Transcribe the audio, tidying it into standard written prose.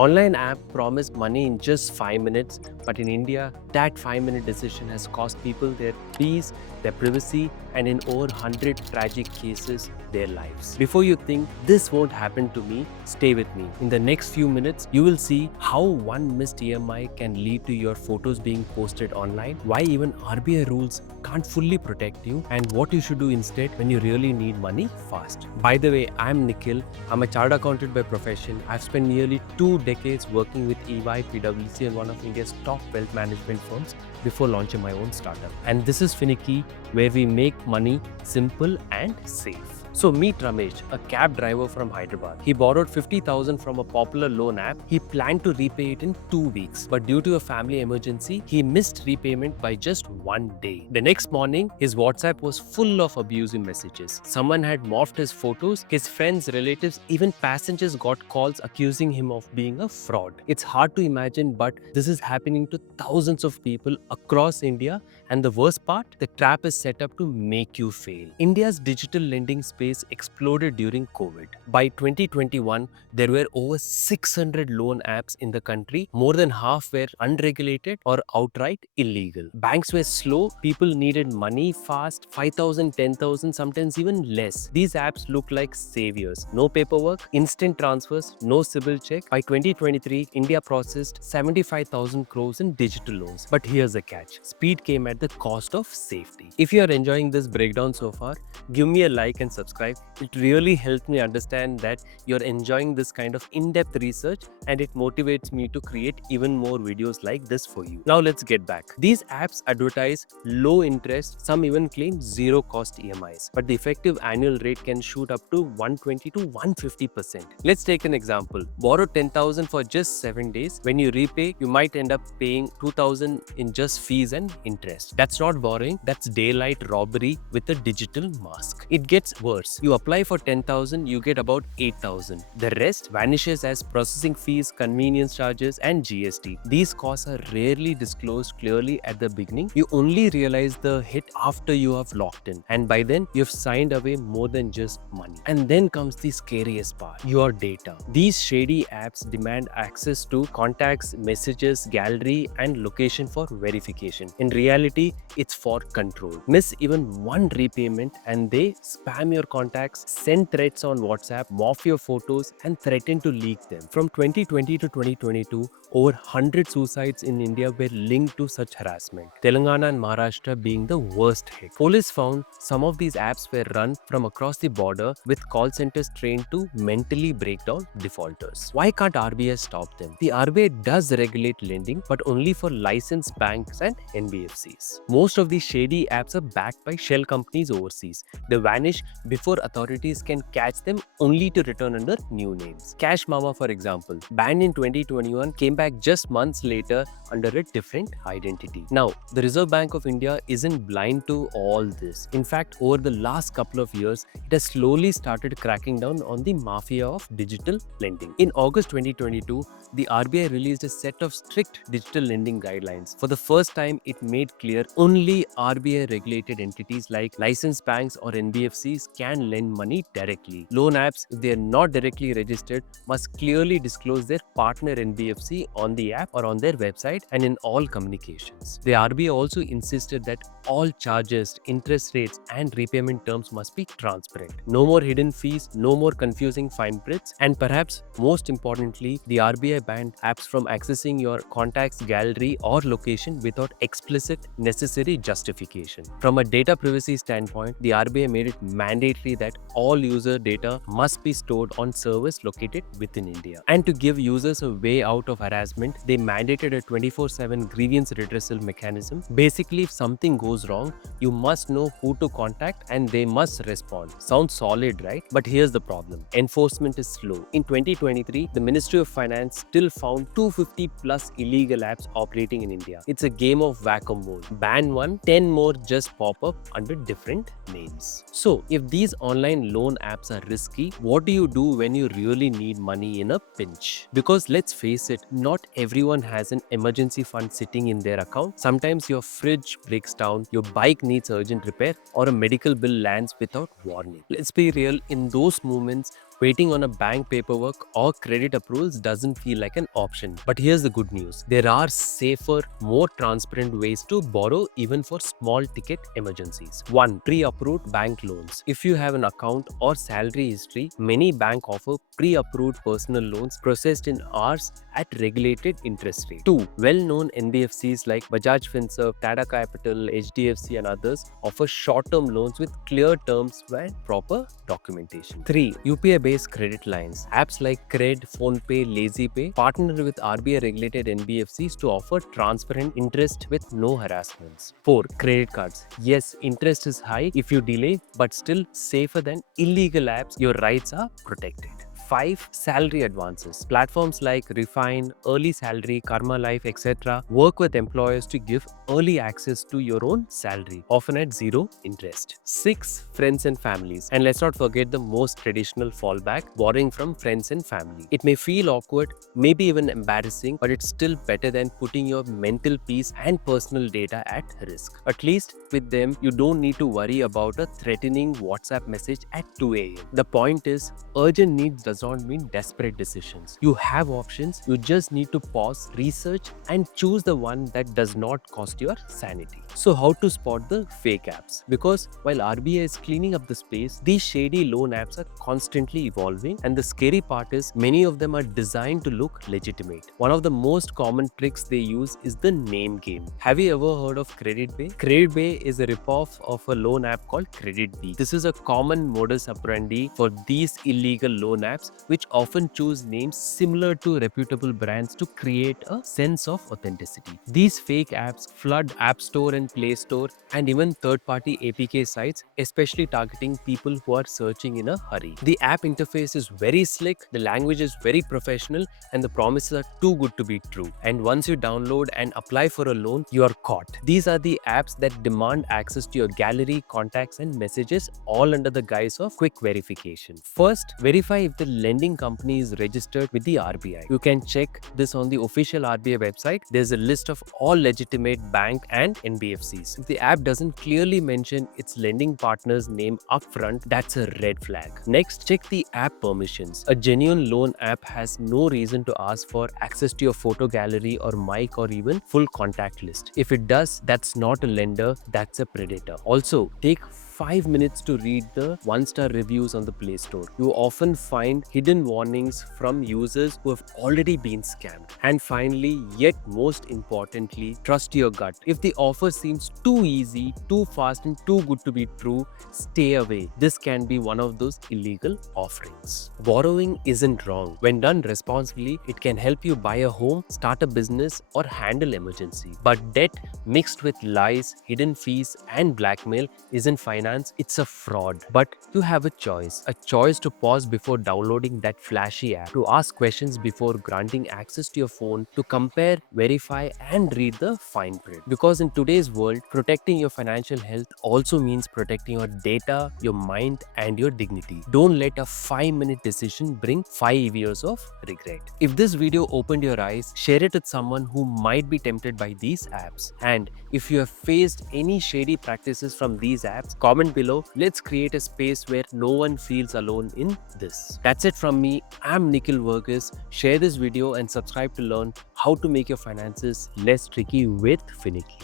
Online app promise money in just 5 minutes, but in India, that 5-minute decision has cost people their peace, their privacy, and in over 100 tragic cases, their lives. Before you think this won't happen to me, stay with me. In the next few minutes, you will see how one missed EMI can lead to your photos being posted online, why even RBI rules can't fully protect you, and what you should do instead when you really need money fast. By the way, I'm Nikhil. I'm a chartered accountant by profession. I've spent nearly 2 decades working with EY, PwC, and one of India's top wealth management firms before launching my own startup. And this is Finicky, where we make money simple and safe. So meet Ramesh, a cab driver from Hyderabad. He borrowed 50,000 from a popular loan app. He planned to repay it in 2 weeks, but due to a family emergency, he missed repayment by just 1 day. The next morning, his WhatsApp was full of abusive messages. Someone had morphed his photos, his friends, relatives, even passengers got calls accusing him of being a fraud. It's hard to imagine, but this is happening to thousands of people across India, and the worst part, the trap is set up to make you fail. India's digital lending space exploded during COVID. By 2021, there were over 600 loan apps in the country. More than half were unregulated or outright illegal. Banks were slow, people needed money fast, 5,000, 10,000, sometimes even less. These apps looked like saviors. No paperwork, instant transfers, no CIBIL check. By 2023, India processed 75,000 crores in digital loans. But here's the catch. Speed came at the cost of safety. If you are enjoying this breakdown so far, give me a like and subscribe. It really helps me understand that you're enjoying this kind of in-depth research, and it motivates me to create even more videos like this for you. Now let's get back. These apps advertise low interest, some even claim zero cost EMIs, but the effective annual rate can shoot up to 120 to 150%. Let's take an example. Borrow 10,000 for just 7 days. When you repay, you might end up paying 2,000 in just fees and interest. That's not borrowing, that's daylight robbery with a digital mask. It gets worse. You apply for 10,000, you get about 8,000. The rest vanishes as processing fees, convenience charges, and GST. These costs are rarely disclosed clearly at the beginning. You only realize the hit after you have locked in, and by then you've signed away more than just money. And then comes the scariest part, your data. These shady apps demand access to contacts, messages, gallery, and location for verification. In reality, it's for control. Miss even one repayment and they spam your contacts, send threats on WhatsApp, morph your photos, and threaten to leak them. From 2020 to 2022, over 100 suicides in India were linked to such harassment, Telangana and Maharashtra being the worst hit. Police found some of these apps were run from across the border with call centers trained to mentally break down defaulters. Why can't RBI stop them? The RBI does regulate lending, but only for licensed banks and NBFCs. Most of these shady apps are backed by shell companies overseas. They vanish before authorities can catch them, only to return under new names. Cash Mama, for example, banned in 2021, came back just months later under a different identity. Now, the Reserve Bank of India isn't blind to all this. In fact, over the last couple of years, it has slowly started cracking down on the mafia of digital lending. In August 2022, the RBI released a set of strict digital lending guidelines. For the first time, it made clear only RBI regulated entities like licensed banks or NBFCs can lend money directly. Loan apps, if they are not directly registered, must clearly disclose their partner NBFC on the app or on their website and in all communications. The RBI also insisted that all charges, interest rates, and repayment terms must be transparent. No more hidden fees, no more confusing fine prints, and perhaps most importantly, the RBI banned apps from accessing your contacts, gallery, or location without explicit necessary justification. From a data privacy standpoint, the RBI made it mandatory that all user data must be stored on servers located within India. And to give users a way out of harassment, they mandated a 24/7 grievance redressal mechanism. Basically, if something goes wrong, you must know who to contact and they must respond. Sounds solid, right? But here's the problem. Enforcement is slow. In 2023, the Ministry of Finance still found 250 plus illegal apps operating in India. It's a game of whack-a-mole. Ban one, 10 more just pop up under different names. So, if these online loan apps are risky, what do you do when you really need money in a pinch? Because let's face it, not everyone has an emergency fund sitting in their account. Sometimes your fridge breaks down, your bike needs urgent repair, or a medical bill lands without warning. Let's be real, in those moments, Waiting on a bank paperwork or credit approvals doesn't feel like an option. But here's the good news. There are safer, more transparent ways to borrow even for small ticket emergencies. 1. Pre-approved bank loans. If you have an account or salary history, many banks offer pre-approved personal loans processed in hours at regulated interest rate. 2. Well-known NBFCs like Bajaj Finserv, Tata Capital, HDFC and others offer short-term loans with clear terms and proper documentation. 3. UPI-based credit lines. Apps like Cred, PhonePe, LazyPay partner with RBI-regulated NBFCs to offer transparent interest with no harassments. 4. Credit cards. Yes, interest is high if you delay, but still safer than illegal apps. Your rights are protected. 5. Salary advances. Platforms like Refine, Early Salary, Karma Life, etc. work with employers to give early access to your own salary, often at zero interest. 6. Friends and families. And let's not forget the most traditional fallback, borrowing from friends and family. It may feel awkward, maybe even embarrassing, but it's still better than putting your mental peace and personal data at risk. At least with them, you don't need to worry about a threatening WhatsApp message at 2 a.m. The point is, urgent needs does not mean desperate decisions. You have options, you just need to pause, research, and choose the one that does not cost your sanity. So, how to spot the fake apps? Because while RBI is cleaning up the space, these shady loan apps are constantly evolving, and the scary part is many of them are designed to look legitimate. One of the most common tricks they use is the name game. Have you ever heard of Credit Bay? Credit Bay is a ripoff of a loan app called Credit Bee. This is a common modus operandi for these illegal loan apps, which often choose names similar to reputable brands to create a sense of authenticity. These fake apps flood App Store and Play Store and even third-party APK sites, especially targeting people who are searching in a hurry. The app interface is very slick, the language is very professional, and the promises are too good to be true. And once you download and apply for a loan, you are caught. These are the apps that demand access to your gallery, contacts, and messages, all under the guise of quick verification. First, verify if the lending company is registered with the RBI. You can check this on the official RBI website. There's a list of all legitimate bank and NBFCs. If the app doesn't clearly mention its lending partner's name upfront, that's a red flag. Next, check the app permissions. A genuine loan app has no reason to ask for access to your photo gallery or mic or even full contact list. If it does, that's not a lender, that's a predator. Also, take 5 minutes to read the 1-star reviews on the Play Store. You often find hidden warnings from users who have already been scammed. And finally, yet most importantly, trust your gut. If the offer seems too easy, too fast, and too good to be true, stay away. This can be one of those illegal offerings. Borrowing isn't wrong. When done responsibly, it can help you buy a home, start a business, or handle emergency. But debt mixed with lies, hidden fees, and blackmail isn't finance, it's a fraud. But you have a choice to pause before downloading that flashy app, to ask questions before granting access to your phone, to compare, verify, and read the fine print. Because in today's world, protecting your financial health also means protecting your data, your mind, and your dignity. Don't let a 5-minute decision bring 5 years of regret. If this video opened your eyes, share it with someone who might be tempted by these apps. And if you have faced any shady practices from these apps, comment below. Let's create a space where no one feels alone in this. That's it from me. I'm Nikhil Verghese. Share this video and subscribe to learn how to make your finances less tricky with Finicky.